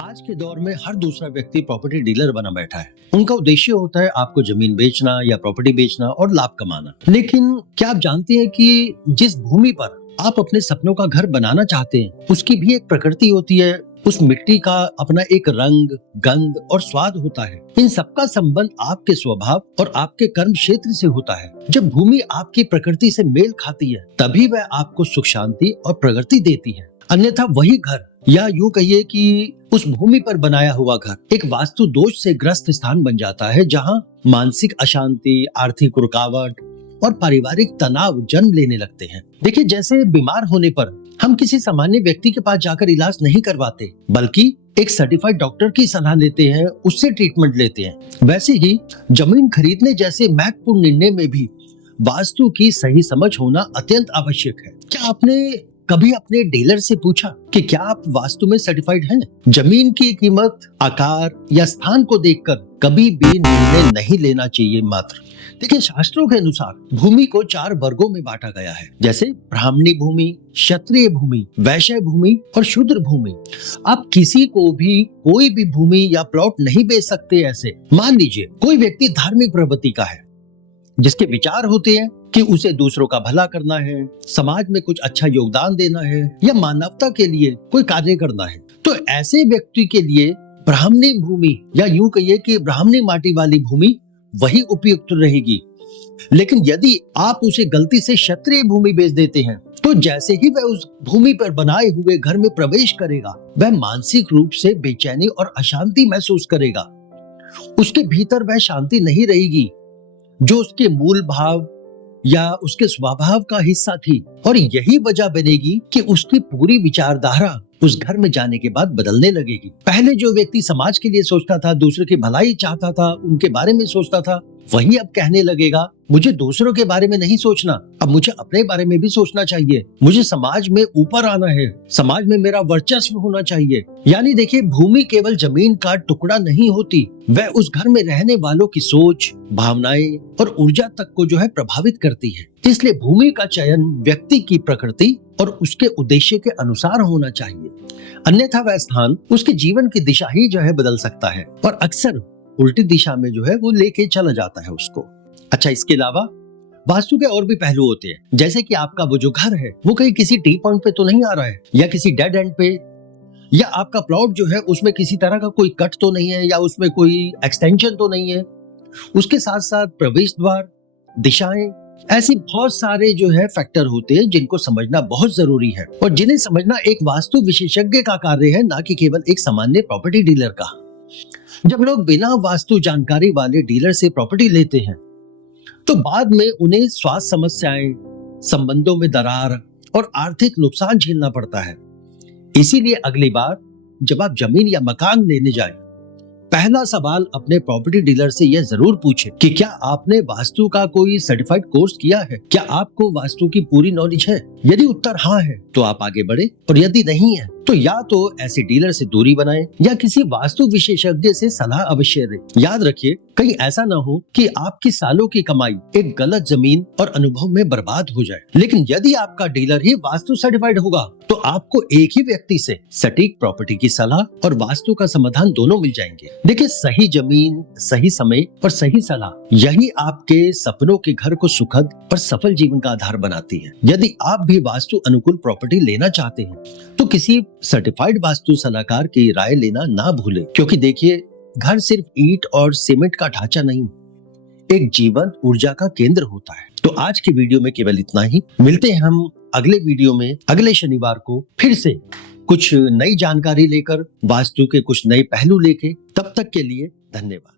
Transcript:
आज के दौर में हर दूसरा व्यक्ति प्रॉपर्टी डीलर बना बैठा है। उनका उद्देश्य होता है आपको जमीन बेचना या प्रॉपर्टी बेचना और लाभ कमाना। लेकिन क्या आप जानते हैं कि जिस भूमि पर आप अपने सपनों का घर बनाना चाहते हैं, उसकी भी एक प्रकृति होती है। उस मिट्टी का अपना एक रंग, गंध और स्वाद होता है। इन सबका संबंध आपके स्वभाव और आपके कर्म क्षेत्र से होता है। जब भूमि आपकी प्रकृति से मेल खाती है, तभी वह आपको सुख शांति और प्रगति देती है। अन्यथा वही घर, या यूं कहिए कि उस भूमि पर बनाया हुआ घर एक वास्तु दोष से ग्रस्त स्थान बन जाता है, जहां मानसिक अशांति, आर्थिक रुकावट और पारिवारिक तनाव जन्म लेने लगते हैं। देखिए, जैसे बीमार होने पर हम किसी सामान्य व्यक्ति के पास जाकर इलाज नहीं करवाते, बल्कि एक सर्टिफाइड डॉक्टर की सलाह लेते हैं, उससे ट्रीटमेंट लेते हैं। वैसे ही जमीन खरीदने जैसे महत्वपूर्ण निर्णय में भी वास्तु की सही समझ होना अत्यंत आवश्यक है। क्या आपने कभी अपने डीलर से पूछा कि क्या आप वास्तु में सर्टिफाइड हैं? जमीन की कीमत, आकार या स्थान को देखकर कभी भी निर्णय नहीं लेना चाहिए। मात्र देखिए, शास्त्रों के अनुसार भूमि को 4 वर्गों में बांटा गया है, जैसे ब्राह्मणी भूमि, क्षत्रिय भूमि, वैश्य भूमि और शूद्र भूमि। आप किसी को भी कोई भी भूमि या प्लॉट नहीं बेच सकते। ऐसे मान लीजिए कोई व्यक्ति धार्मिक प्रवृत्ति का है, जिसके विचार होते हैं कि उसे दूसरों का भला करना है, समाज में कुछ अच्छा योगदान देना है या मानवता के लिए कोई कार्य करना है, तो ऐसे व्यक्ति के लिए ब्राह्मणी भूमि, या यूं कहिए कि ब्राह्मणी माटी वाली भूमि वही उपयुक्त रहेगी। लेकिन यदि आप उसे गलती से क्षत्रिय भूमि बेच देते हैं, तो जैसे ही वह उस भूमि पर बनाए हुए घर में प्रवेश करेगा, वह मानसिक रूप से बेचैनी और अशांति महसूस करेगा। उसके भीतर वह शांति नहीं रहेगी जो उसके मूल भाव या उसके स्वभाव का हिस्सा थी, और यही वजह बनेगी कि उसकी पूरी विचारधारा उस घर में जाने के बाद बदलने लगेगी। पहले जो व्यक्ति समाज के लिए सोचता था, दूसरे की भलाई चाहता था, उनके बारे में सोचता था, वही अब कहने लगेगा मुझे दूसरों के बारे में नहीं सोचना, अब मुझे अपने बारे में भी सोचना चाहिए। मुझे समाज में ऊपर आना है, समाज में मेरा वर्चस्व होना चाहिए। यानी देखिए, भूमि केवल जमीन का टुकड़ा नहीं होती, वह उस घर में रहने वालों की सोच, भावनाएं और ऊर्जा तक को जो है प्रभावित करती है। इसलिए भूमि का चयन व्यक्ति की प्रकृति और उसके उद्देश्य के अनुसार होना चाहिए, अन्यथा वह स्थान उसके जीवन की दिशा ही जो है बदल सकता है, और अक्सर उल्टी दिशा में जो है वो लेके चला जाता है उसको। अच्छा, इसके अलावा वास्तु के और भी पहलू होते हैं, जैसे कि आपका वो जो घर है वो कहीं किसी टी पॉइंट पे तो नहीं आ रहा है, या किसी डेड एंड पे, या आपका प्लॉट जो है उसमें किसी तरह का कोई कट तो नहीं है, या उसमें कोई एक्सटेंशन तो नहीं है। उसके साथ साथ प्रवेश द्वार, दिशाएं, ऐसी बहुत सारे जो है फैक्टर होते हैं जिनको समझना बहुत जरूरी है, और जिन्हें समझना एक वास्तु विशेषज्ञ का कार्य है, ना कि केवल एक सामान्य प्रॉपर्टी डीलर का। जब लोग बिना वास्तु जानकारी वाले डीलर से प्रॉपर्टी लेते हैं, तो बाद में उन्हें स्वास्थ्य समस्याएं, संबंधों में दरार और आर्थिक नुकसान झेलना पड़ता है। इसीलिए अगली बार जब आप जमीन या मकान लेने जाएं, पहला सवाल अपने प्रॉपर्टी डीलर से यह जरूर पूछें कि क्या आपने वास्तु का कोई सर्टिफाइड कोर्स किया है, क्या आपको वास्तु की पूरी नॉलेज है। यदि उत्तर हाँ है तो आप आगे बढ़े, और यदि नहीं है तो या तो ऐसे डीलर से दूरी बनाएं या किसी वास्तु विशेषज्ञ से सलाह अवश्य लें। याद रखिए, कहीं ऐसा ना हो कि आपकी सालों की कमाई एक गलत जमीन और अनुभव में बर्बाद हो जाए। लेकिन यदि आपका डीलर ही वास्तु सर्टिफाइड होगा, तो आपको एक ही व्यक्ति से सटीक प्रॉपर्टी की सलाह और वास्तु का समाधान दोनों मिल जाएंगे। देखिए, सही जमीन, सही समय और सही सलाह, यही आपके सपनों के घर को सुखद और सफल जीवन का आधार बनाती है। यदि आप भी वास्तु अनुकूल प्रॉपर्टी लेना चाहते हैं, तो किसी सर्टिफाइड वास्तु सलाहकार की राय लेना ना भूलें, क्योंकि देखिए, घर सिर्फ ईंट और सीमेंट का ढांचा नहीं, एक जीवंत ऊर्जा का केंद्र होता है। तो आज की वीडियो में केवल इतना ही। मिलते हैं हम अगले वीडियो में अगले शनिवार को, फिर से कुछ नई जानकारी लेकर, वास्तु के कुछ नए पहलू लेके। तब तक के लिए धन्यवाद।